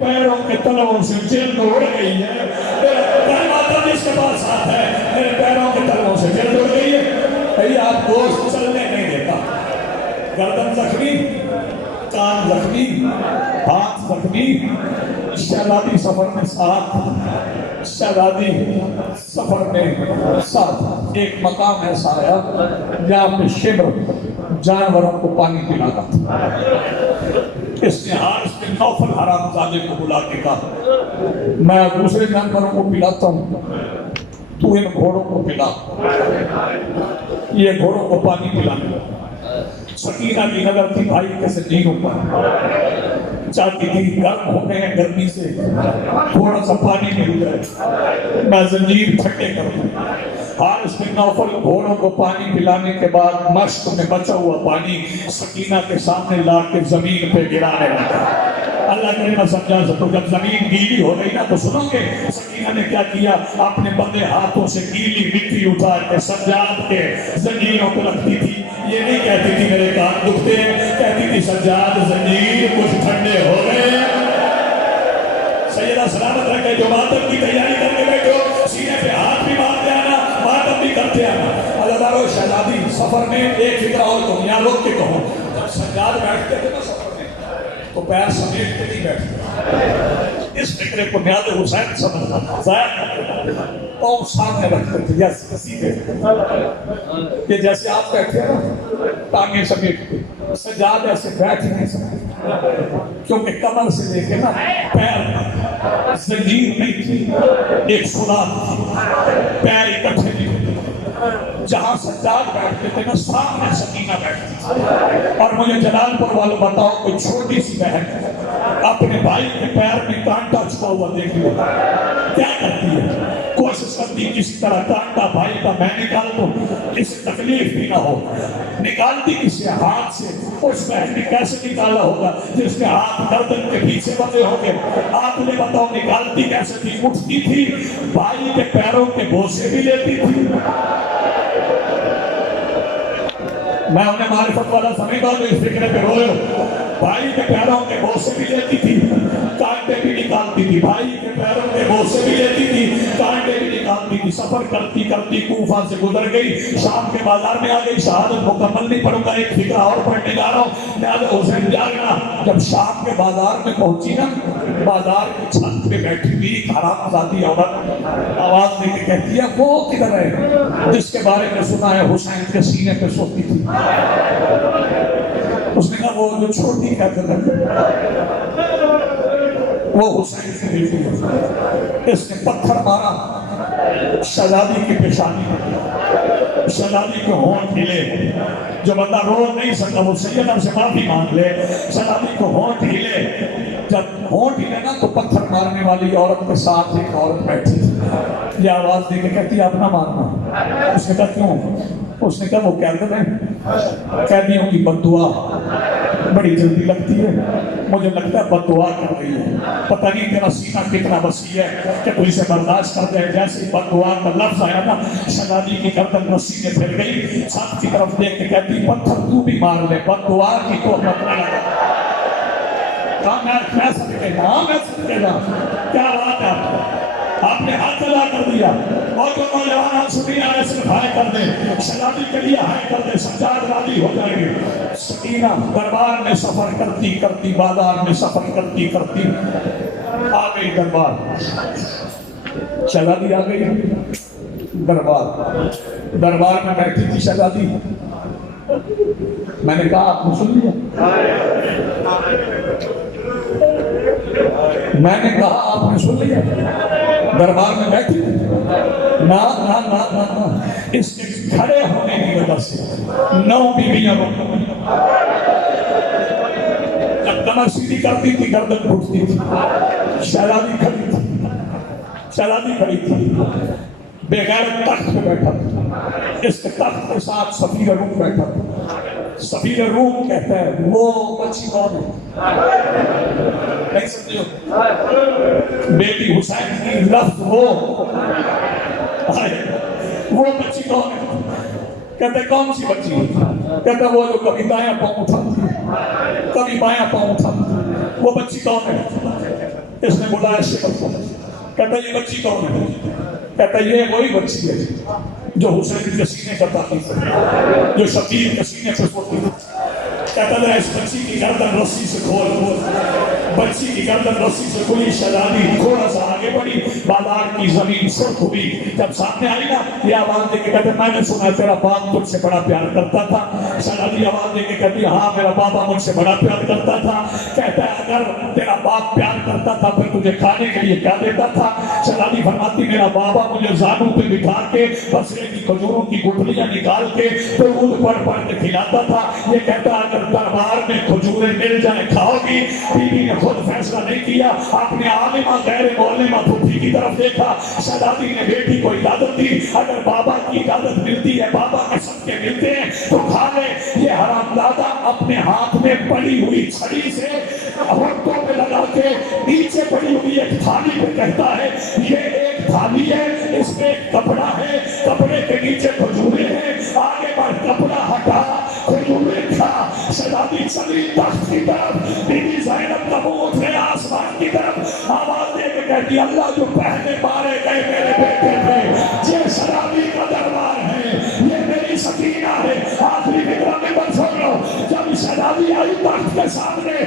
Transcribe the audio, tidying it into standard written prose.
پیروں کے تلووں سے جلد اڑ گئی ہے. میرا ماتم اس کے پاس ہاتھ ہے, میرے پیروں کے تلووں سے جلد اڑ گئی ہے. بھئی آپ گوشت چلنے نہیں دیتا. گردن زخمی, کان زخمی, ہاتھ زخمی. شہزادی سفر میں ساتھ, شہزادی سفر میں ساتھ. ایک مقام ایسا آیا جہاں پہ شبر جانوروں کو پانی پلانا تھا. اس نے حارث بن نوفل حرام زادے کو بلا کے کہا, میں دوسرے جانوروں کو پلاتا ہوں, تو ان گھوڑوں کو پلا. یہ گھوڑوں کو پانی پلانے. سکینہ کی نظر تھی بھائی کے سجینوں پر, چاہتی تھی گرم ہو گئے ہیں گرمی سے, تھوڑا سا پانی مل جائے, میں زنجیر پھٹے کر دوں. حارث بن نوفل گھوڑوں کو پانی پلانے کے بعد مشق میں بچا ہوا پانی سکینہ کے سامنے لا کے زمین پہ گرانے لگا. اللہ کرے میں سمجھا سکوں, جب زمین گیلی ہو گئی نا تو سنو گے سکینہ نے کیا کیا, اپنے بندے ہاتھوں سے گیلی مٹی اٹھا کے سجاد کے زنجیروں کو رکھتی تھی. یہ نہیں کہتی تھی میرے کان دکھتے ہیں, کہتی تھی سجاد زنجیر کچھ ٹھنڈے ہو گئے. سیدہ سلامت رکھے جو ماتم کی تیاری کرنے بیٹھو, سینے پہ ہاتھ بھی مارتے آنا, ماتم بھی کرتے آنا. اللہ دارو شہزادی سفر میں ایک فکر اور کہوں, یہاں روک کے کہوں, جب سجاد بیٹھتے تھے نا سفر میں تو پیر سمیٹ کے نہیں بیٹھتے. اس فکرے کو نیاز حسین سمجھنا ظاہر اور سامنے رکھتے تھے جیسے سیدھے, کہ جیسے آپ بیٹھے ہیں نا ٹانگیں سمیٹ کے, سجاد ایسے بیٹھ نہیں سکتے کیونکہ کمر سے لے کے نا پیر زنجیر نہیں تھی, ایک سوراخ تھی, پیر اکٹھے نہیں ہوتے. جہاں سجاد بیٹھتے تھے نا سامنے سکینہ بیٹھتی تھی. اور مجھے جلالپور والوں بتاؤ, کوئی چھوٹی سی بہن اپنے بھائی کے پیر میں کانٹا چھپا ہوا دیکھ لو, کیا کرتی ہے؟ کوشش کرتی کسی طرح کانٹا بھائی کا میں نکال دوں, اسے تکلیف بھی نہ ہو. نکالتی کسی ہاتھ سے, اس بہن نے کیسے نکالا ہوگا جس کے ہاتھ گردن کے پیچھے بندے ہوں گے. آپ نے بتاؤ نکالتی کیسے تھی؟ اٹھتی تھی, بھائی کے پیروں کے بوسے بھی لیتی تھی. میں انہیں معرفت والا سمجھتا ہوں جو اس فکرے پہ روئے ہو. بھائی کے پیروں کے بوسے بھی لیتی تھی, کانٹے بھی نکالتی تھی. بھائی کے پیروں کے بوسے بھی لیتی تھی, کانٹے بھی نکالتی تھی. سفر کرتی کرتی کوفہ سے گزر گئی, شام کے بازار میں آ گئی. شہادت مکمل نہیں پڑھوں گا, ایک فکرہ اور پڑھنے جا رہا ہوں. لہٰذا حسین جاگنا. جب شام کے بازار میں پہنچی نا, بازار کی چھت پہ بیٹھی ہوئی ایک حرام زادی عورت آواز دے کے کہتی ہے, وہ کدھر ہے جس کے بارے میں سنا ہے حسین کے سینے پہ سوتی تھی؟ اس نے کہا وہ جو چھوٹی کہتے تھے وہ حسین کی بیٹی ہے. اس نے پتھر مارا شہزادی کی پیشانی, شہزادی کے ہونٹ ہلے. جو بندہ رو نہیں سکتا وہ سیدہ سے معافی مانگ لے. شہزادی کو ہونٹ ہلے, جب ہونٹ ہلے نا تو پتھر مارنے والی عورت کے ساتھ ایک عورت بیٹھی تھی. یہ آواز دے کے کہتی آپ نہ مارنا. اس نے کہا کیوں؟ اس نے کہا وہ قیدی ہیں, قیدیوں کی بد دعا بڑی جلدی لگتی ہے, مجھے لگتا ہے بد دعا کر رہی ہے. پتہ نہیں تیرا سینہ کتنا وسیع ہے کہ تو اسے برداشت کر دے. جیسے بد دعا کا لفظ آیا نا, شہزادی کی گردن رسی میں پھر گئی. چھت کی طرف دیکھ کے کہتی پتھر تو بھی مار لے, بد دعا کی تو مت لگا. کہا میں سمجھے گا, ہاں میں سمجھے گا. کیا بات ہے, آپ نے ہاتھ ادا کر دیا. اور جو نوجوان سنی آئے صرف ہائے کر دے, شہزادی کے لیے ہائے کر دے, سجاد راضی ہو جائیں گے. سکینہ دربار میں سفر کرتی کرتی, بازار میں سفر کرتی کرتی آ گئی دربار. شہزادی آ گئی دربار. دربار میں بیٹھی تھی شہزادی. میں نے کہا آپ نے سن لیا؟ میں نے کہا آپ نے سن لیا؟ دربار میں بیٹھی تھی. نا نا نا نا نا, اس کے کھڑے ہونے کی وجہ سے 9 بیویاں روک. جب کمر سیدھی کرتی تھی گردن گھٹتی تھی. شہزادی کھڑی تھی, شہزادی کھڑی تھی, بے غیرت تخت پہ بیٹھا تھا. اس کے تخت کے ساتھ سفیر روم بیٹھا تھا. سفیر روم کہتا ہے وہ بچی کون ہے؟ نہیں سمجھو, بیٹی حسین کی لفظ وہ بچی کون ہے؟ کہتے کون سی بچی؟ کہتے وہ جو کبھی دایاں پاؤں اٹھاتی کبھی بایاں پاؤں اٹھاتی, وہ بچی کون ہے؟ اس نے بلایا شکر کو، کہتا یہ بچی کون ہے؟ کہتا یہ وہی بچی ہے جو حسین کے سینے کا تاقیف ہے، جو شبیر کے سینے پہ سوتی ہے۔ کہتا ہے اس بچی کی گردن رسی سے کھول، بچی کی گردن رسی سے کھلی۔ شہزادی تھوڑا سا آگے بڑھی، بازار کی زمین سرخ ہوئی، جب سامنے آئی نا یہ آواز دے کے کہتے میں نے سنا تیرا باپ تجھ سے بڑا پیار کرتا تھا۔ شہزادی آواز دے کے کہتی ہاں میرا بابا مجھ سے بڑا پیار کرتا تھا۔ کہتا ہے اگر تیرا باپ پیار کرتا تھا پھر تجھے کھانے کے لیے کیا دیتا تھا؟ شہزادی فرماتی میرا بابا مجھے زانوں پہ بٹھا کے بسرے کی کھجوروں کی گٹھلیاں نکال کے درود پڑھ پڑھ کے کھلاتا تھا۔ یہ کہتا اگر دربار میں کھجوریں مل جائیں کھاؤ گی؟ بیوی نے خود فیصلہ نہیں کیا، آپ نے عالمہ غیر معلمہ پھوپھی کی طرف دیکھا۔ شہزادی نے بیٹی کو اجازت دی اگر بابا کی اجازت ملتی ہے، بابا کے صدقے ملتے ہیں تو کھا لے۔ یہ حرامزادہ اپنے ہاتھ میں پڑی ہوئی چھڑی سے ہونٹوں پہ لگا کے نیچے پڑی ہوئی ایک تھالی پہ کہتا ہے یہ ایک تھالی ہے، اس میں ایک کپڑا ہے، کپڑے کے نیچے کھجوریں ہیں، آگے بڑھ کپڑا ہٹا کھجوریں کھا۔ شہزادی چلی تخت کی طرف، بی بی زینب کا منہ اٹھ گیا آسمان کی طرف، آواز دے کے کہتی اللہ جو پہلے مارے گئے میرے بیٹے تھے، یہ شرابی کا دربار ہے، یہ میری سکینہ ہے۔ آخری فکرہ میں بن سن لو، جب شہزادی آئی تخت کے سامنے